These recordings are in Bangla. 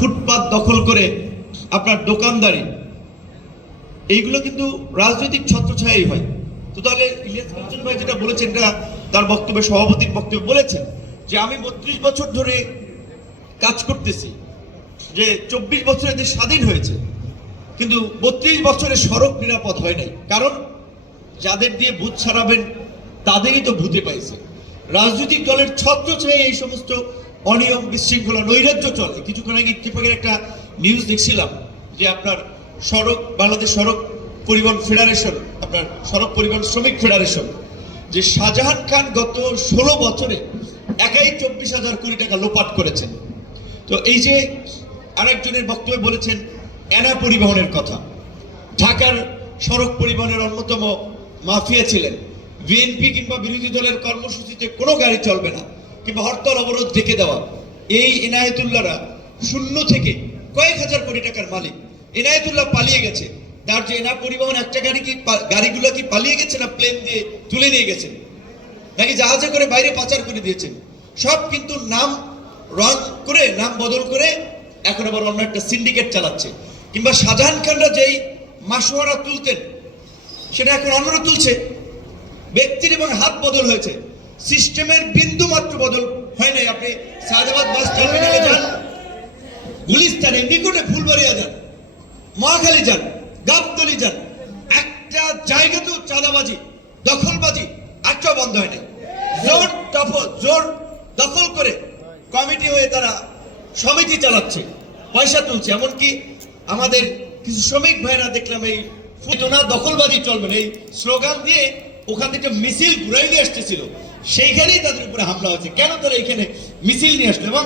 ফুটপাত দখল করে আপনার দোকানদারি, এইগুলো কিন্তু রাজনৈতিক ছত্রছায়াই হয়। তো তাহলে ইলিয়াস কাঞ্চন ভাই যেটা বলেছেন, এটা তার বক্তব্যে, সভাপতির বক্তব্যে বলেছেন যে, আমি বত্রিশ বছর ধরে কাজ করতেছি যে, চব্বিশ বছরে দেশ স্বাধীন হয়েছে। কিন্তু বত্রিশ বছরে সড়ক নিরাপদ হয় নাই। কারণ যাদের দিয়ে ভূত ছাড়াবেন, তাদেরই তো ভূতে পাইছে। রাজনৈতিক দলের ছত্র এই সমস্ত অনিয়ম বিশৃঙ্খলা নৈরাজ্য চলে। কিছুক্ষণ আগে ইত্তেফাকের একটা নিউজ দেখছিলাম যে আপনার সড়ক, বাংলাদেশ সড়ক পরিবহন ফেডারেশন আপনার সড়ক পরিবহন শ্রমিক ফেডারেশন যে শাহজাহান খান গত ষোলো বছরে একাই চব্বিশ হাজার কোটি টাকা লোপাট করেছেন। তো এই যে আরেকজনের বক্তব্যে বলেছেন, এনা পরিবহনের কথা। ঢাকার সড়ক পরিবহনের অন্যতম মাফিয়া ছিলেন। বিএনপি কিংবা বিরোধী দলের কর্মসূচিতে কোনো গাড়ি চলবে না। কিংবা হরতাল অবরোধ ডেকে দেওয়া। এই এনায়েতুল্লাহরা শূন্য থেকে কয়েক হাজার কোটি টাকার মালিক। এনায়েতুল্লাহ পালিয়ে গেছে। তার যে এনা পরিবহন একটা গাড়ি কি গাড়িগুলো কি পালিয়ে গেছে না প্লেন দিয়ে তুলে নিয়ে গেছেন নাকি জাহাজে করে বাইরে পাচার করে দিয়েছেন? সব কিন্তু নাম রং করে, নাম বদল করে এখন আবার অন্য একটা সিন্ডিকেট চালাচ্ছে। কিংবা শাহজাহান খানরা যেই মাসোয়ারা তুলতেন, সেটা এখন অন্যরা তুলছে। ব্যক্তির এবং হাত বদল হয়েছে। সিস্টেমের বিন্দু মাত্র বদল হয় নাই। আপনি সায়দাবাদ বাস টার্মিনালে যান গুলিস্তানে নিকটে ফুলবাড়িয়া যান মহাখালী যান গাবতলি যান। একটা জায়গাতেও চাঁদাবাজি দখলবাজি একটা বন্ধ হয় নাই। জোর দফল জোর দখল করে কমিটি হয়ে তারা সমিতি চালাচ্ছে পয়সা তুলছে। এমনকি আমাদের কিছু শ্রমিক ভাইরা দেখলাম এই ফুটনা দখলবাজি চলবে না। এই স্লোগান দিয়ে ওখান থেকে মিছিল ঘুরাই নিয়ে আসতেছিল। সেইখানেই তাদের উপরে হামলা হয়েছে। কেন তারা এখানে মিছিল নিয়ে আসলো? এবং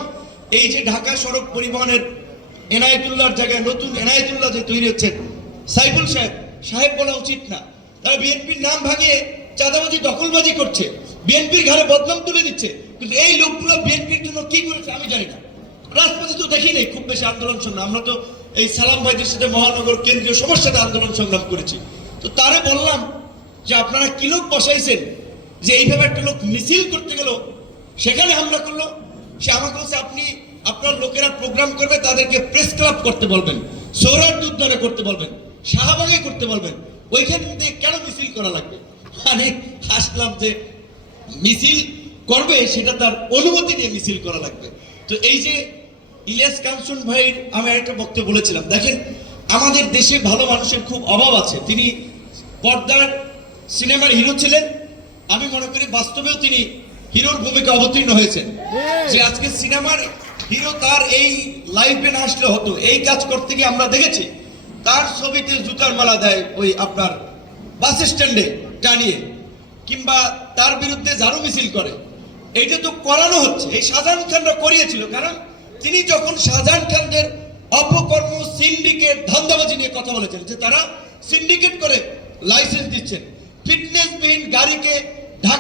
এই যে ঢাকা সড়ক পরিবহনের এনায়েতুল্লাহর জায়গায় নতুন এনায়েতুল্লাহ যে তৈরি হচ্ছে, সাইফুল সাহেব সাহেব বলা উচিত না। তারা বিএনপির নাম ভাঙিয়ে চাঁদাবাজি, দখলবাজি করছে। বিএনপির ঘরে বদনাম তুলে দিচ্ছে। কিন্তু এই লোকগুলো বিএনপির জন্য কি করেছে আমি জানি না। রাজপথে তো দেখি নাই, খুব বেশি আন্দোলন সংগ্রাম। আমরা তো এই সালাম ভাইদের সাথে মহানগর কেন্দ্রীয় সমস্যাতে আন্দোলন সংগ্রাম করেছি। তো তারে বললাম যে আপনারা কি লোক বসাইছেন? যে এইভাবে একটা লোক মিছিল করতে গেল, সেখানে হামলা করল, সে আমাকে বলছে, আপনি, আপনার লোকেরা প্রোগ্রাম করবে, তাদেরকে প্রেস ক্লাব করতে বলবেন, সৌরাট উদ্যানে করতে বলবেন, শাহবাগে করতে বলবেন, ওইখান থেকে কেন মিছিল করা লাগবে? মানে হাসলাম যে মিছিল করবে, সেটা তার অনুমতি নিয়ে মিছিল করা লাগবে। তো এই যে ইলিয়াস কাঞ্চন ভাইয়ের আমি একটা বক্তব্য বলেছিলাম, দেখেন, আমাদের দেশে ভালো মানুষের খুব অভাব আছে। তিনি পর্দার সিনেমার হিরো ছিলেন আমি মনে করি বাস্তবেও তিনি হিরোর ভূমিকা অবতীর্ণ হয়েছেন। যে আজকে সিনেমার হিরো তার এই লাইফে না আসলে হতো এই কাজ করতে গিয়ে আমরা দেখেছি তার ছবিতে জুতার মালা দেয় ওই আপনার বাস স্ট্যান্ডে টানিয়ে কিংবা তার বিরুদ্ধে ঝাড়ু মিছিল করে। এইটা তো করানো হচ্ছে এই শাহজাহান খানরা করিয়েছিল কারণ তিনি যখন শাহজাহান খানদের অপকর্ম সিন্ডিকেট ধান্দাবাজি নিয়ে কথা বলেছেন যে তারা সিন্ডিকেট করে লাইসেন্স দিচ্ছেন। ফিটনেসবিহীন গাড়িকে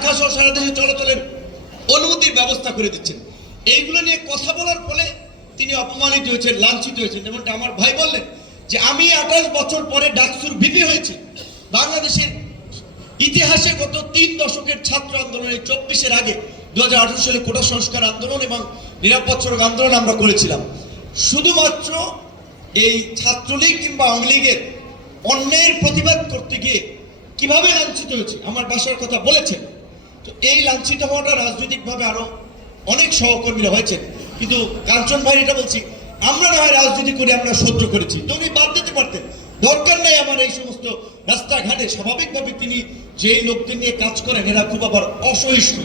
ঢাকা সহ সারা দেশে চলাচলের অনুমতির ব্যবস্থা করে দিচ্ছেন। এইগুলো নিয়ে কথা বলার ফলে তিনি অপমানিত হয়েছেন, লাঞ্ছিত হয়েছেন। যেমনটা আমার ভাই বললেন যে, আমি আঠাশ বছর পরে ডাকসুর ভিপি হয়েছি। বাংলাদেশের ইতিহাসে গত তিন দশকের ছাত্র আন্দোলনের চব্বিশের আগে দুহাজার আঠারো সালে কোটা সংস্কার আন্দোলন এবং নিরাপদ সড়ক আন্দোলন আমরা করেছিলাম। শুধুমাত্র এই ছাত্রলীগ কিংবা আওয়ামী লীগের অন্যের প্রতিবাদ করতে গিয়ে কীভাবে লাঞ্ছিত হয়েছে, আমার বাসার কথা বলেছেন। তো এই লাঞ্ছিত হওয়াটা রাজনৈতিকভাবে আরও অনেক সহকর্মীরা হয়েছেন। কিন্তু কাঞ্চন ভাই এটা বলছি, আমরা না হয় রাজনীতি করে আমরা সহ্য করেছি। তো উনি বাদ দিতে পারতেন। দরকার নাই আমার এই সমস্ত রাস্তাঘাটে। স্বাভাবিকভাবে তিনি যেই লোকদের নিয়ে কাজ করেন, এরা খুব আবার অসহিষ্ণু।